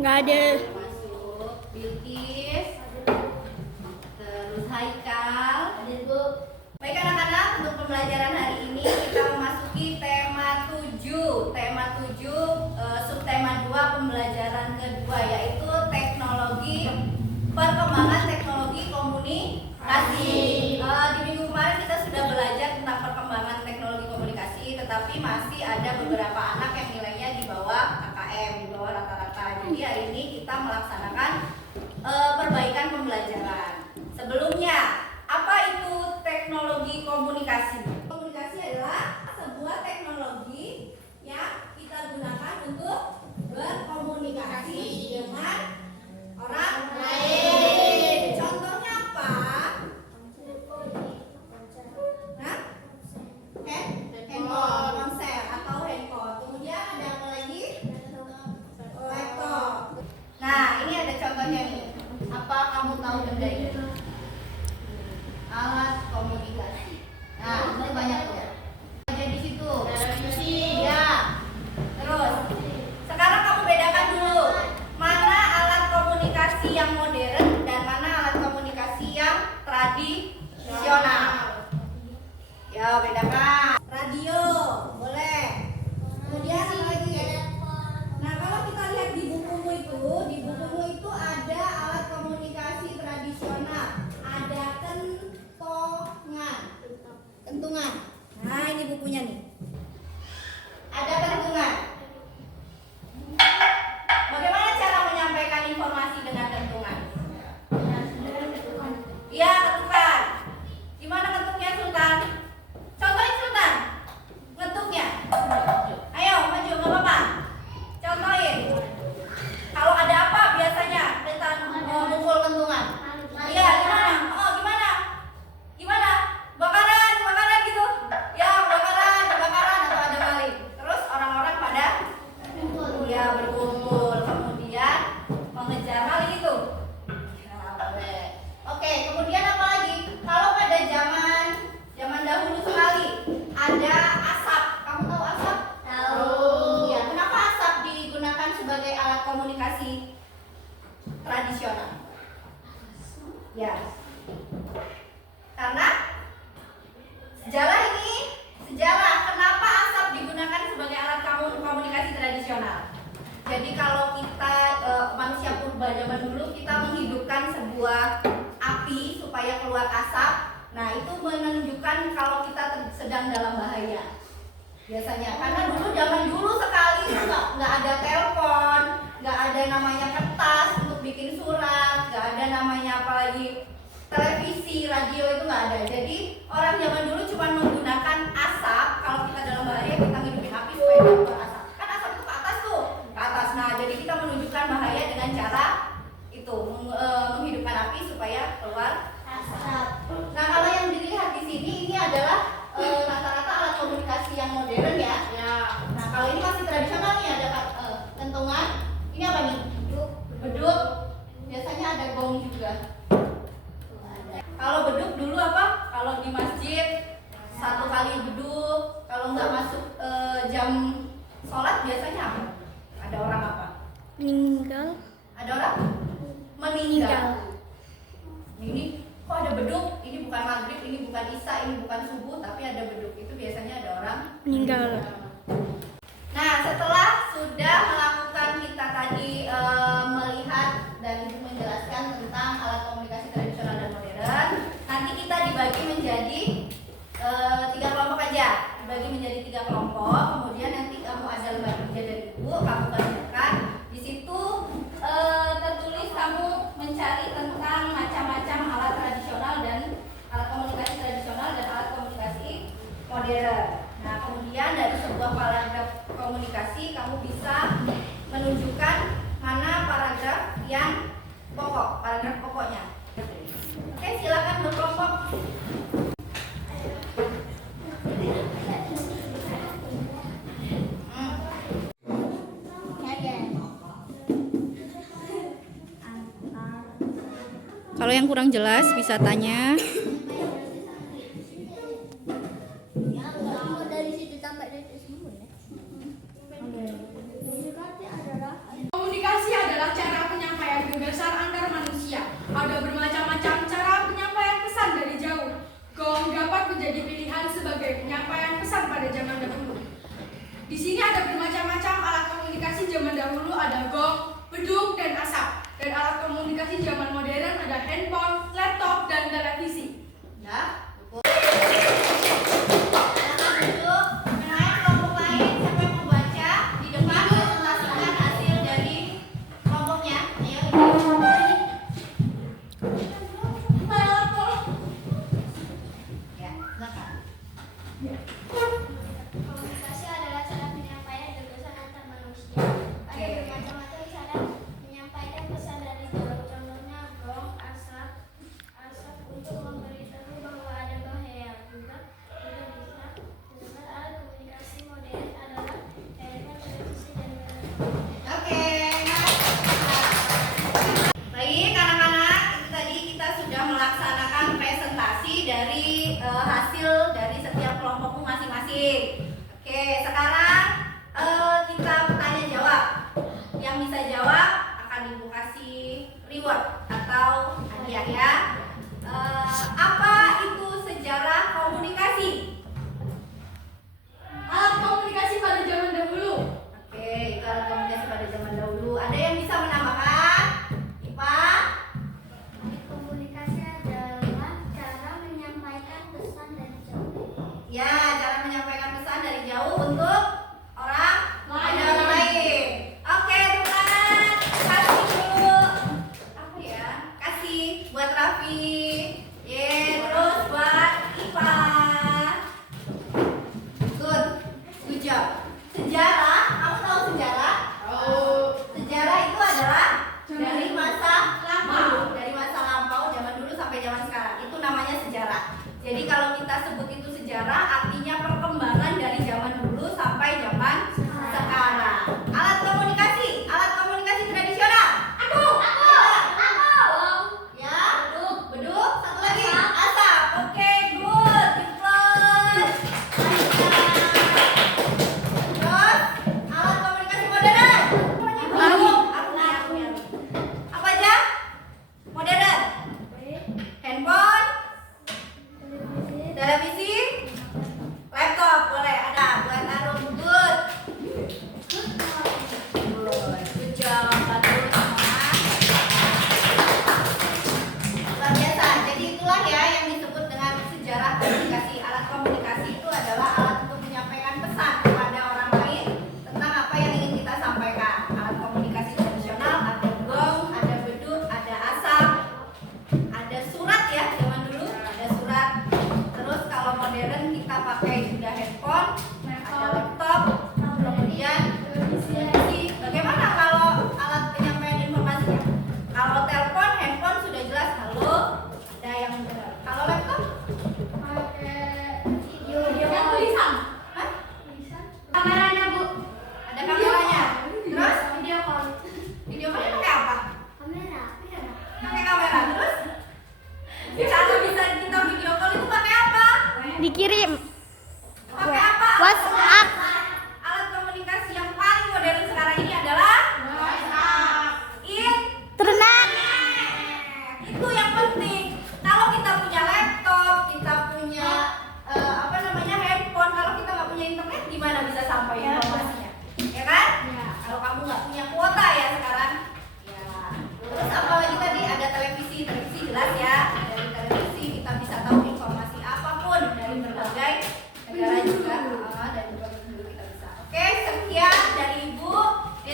Nggak ada. Masuk. Bilkis. Terus Haikal. Ada, Bu. Baik anak-anak, untuk pembelajaran hari ini kita memasuki tema 7. Tema 7 subtema 2 pembelajaran kedua, yaitu perkembangan teknologi komunikasi. Di minggu kemarin kita sudah belajar tentang perkembangan teknologi komunikasi, tetapi masih ada beberapa anak yang nilainya di bawah KKM, di bawah rata-rata. Jadi hari ini kita melaksanakan perbaikan pembelajaran. Sebelumnya, apa itu teknologi komunikasi? Komunikasi adalah sebuah teknologi yang kita gunakan untuk berkomunikasi dengan orang lain. Contohnya apa? Handphone, ponsel atau handphone. Kemudian ada apa lagi? Laptop. Nah, ini ada contohnya nih. Apa kamu tahu benda ini? Alat komunikasi. Nah, ini banyak tuh. Aja di situ. Televisi. Ya. Terus, sekarang kamu bedakan dulu mana alat komunikasi yang modern dan mana alat komunikasi yang tradisional. Ya, bedakan. Radio, boleh. Kemudian apa lagi? Nah, kalau kita lihat di bukumu itu ada alat komunikasi tradisional. Ada kentungan. Nah, ini bukunya nih. Ada kentungan. Bagaimana cara menyampaikan informasi dengan kentungan? Iya, ketukan. Gimana ketuknya, Sultan? Contohin, Sultan. Ngetuknya. Ayo, maju, nggak apa-apa. Contohin. Kalau ada apa biasanya kita mukul kentungan? Iya, gimana? Oh, gimana? Gimana? Bakaran gitu. Ya, bakaran atau ada maling. Terus orang-orang pada berkumpul, kemudian mengejar maling itu. Oke, kemudian apa lagi? Kalau pada zaman dahulu sekali ada asap. Kamu tahu asap? Tahu. Ya, kenapa asap digunakan sebagai alat komunikasi tradisional? Ya, karena sejarah kenapa asap digunakan sebagai alat komunikasi tradisional. Jadi kalau kita manusia purba zaman dulu, kita menghidupkan sebuah api supaya keluar asap. Nah, itu menunjukkan kalau kita sedang dalam bahaya. Biasanya, karena zaman dulu sekali nggak ada telepon, nggak ada namanya kertas untuk bikin surat, nggak ada namanya apalagi televisi, radio, itu nggak ada. Jadi orang zaman dulu cuma menggunakan asap. Kalau kita dalam bahaya, kita hidupin api supaya keluar asap. Kan asap itu ke atas tuh, ke atas. Nah, jadi kita menunjukkan bahaya dengan cara itu menghidupkan api supaya keluar asap. Nah, kalau yang dilihat di sini ini adalah rata-rata alat komunikasi yang modern ya. jam sholat biasanya apa? Ada orang apa? Meninggal. Ada orang meninggal. Ini kok ada beduk? Ini bukan maghrib, ini bukan isya, ini bukan subuh, tapi ada beduk. Itu biasanya ada orang Meninggal. Nah, setelah sudah melakukan kita tadi melihat dan menjelaskan tentang alat komunikasi tradisional dan modern, nanti kita dibagi menjadi 3 kelompok aja. Dibagi menjadi 3 kelompok. Kemudian nanti kamu ada lembar kerja dari ibu, kamu kerjakan. Di situ tertulis kamu mencari tentang macam-macam alat tradisional dan alat komunikasi tradisional dan alat komunikasi modern. Nah, kemudian dari sebuah paragraf komunikasi kamu bisa menunjukkan mana paragraf yang pokok, paragraf pokoknya. Oke, silakan berkelompok. Kalau yang kurang jelas bisa tanya. Komunikasi adalah cara penyampaian berdasar antar manusia. Ada bermacam-macam cara penyampaian pesan dari jauh. Gong dapat menjadi pilihan sebagai penyampaian pesan pada zaman dahulu. Di sini ada bermacam-macam alat komunikasi zaman dahulu, ada gong, beduk, dan asap. Dan alat komunikasi zaman modern ada handphone, laptop, dan televisi. Ya, cukup. Silakan duduk. Menaik kelompok lain, siapa yang mau baca di depan presentasikan hasil dari kelompoknya. Ayo. Ya, silakan. Komunikasi adalah cara penyampaian gagasan antar manusia. Ada bermacam-macam cara menyampaikan pesan dari jauh. Contohnya gong, asap untuk memberitahu bahwa ada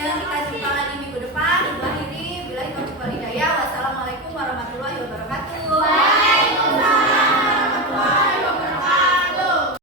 yang kita jumpa lagi minggu depan. Ibu akhiri, billahi taufiq wal hidayah. Wassalamualaikum warahmatullahi wabarakatuh. Waalaikumsalam warahmatullahi wabarakatuh.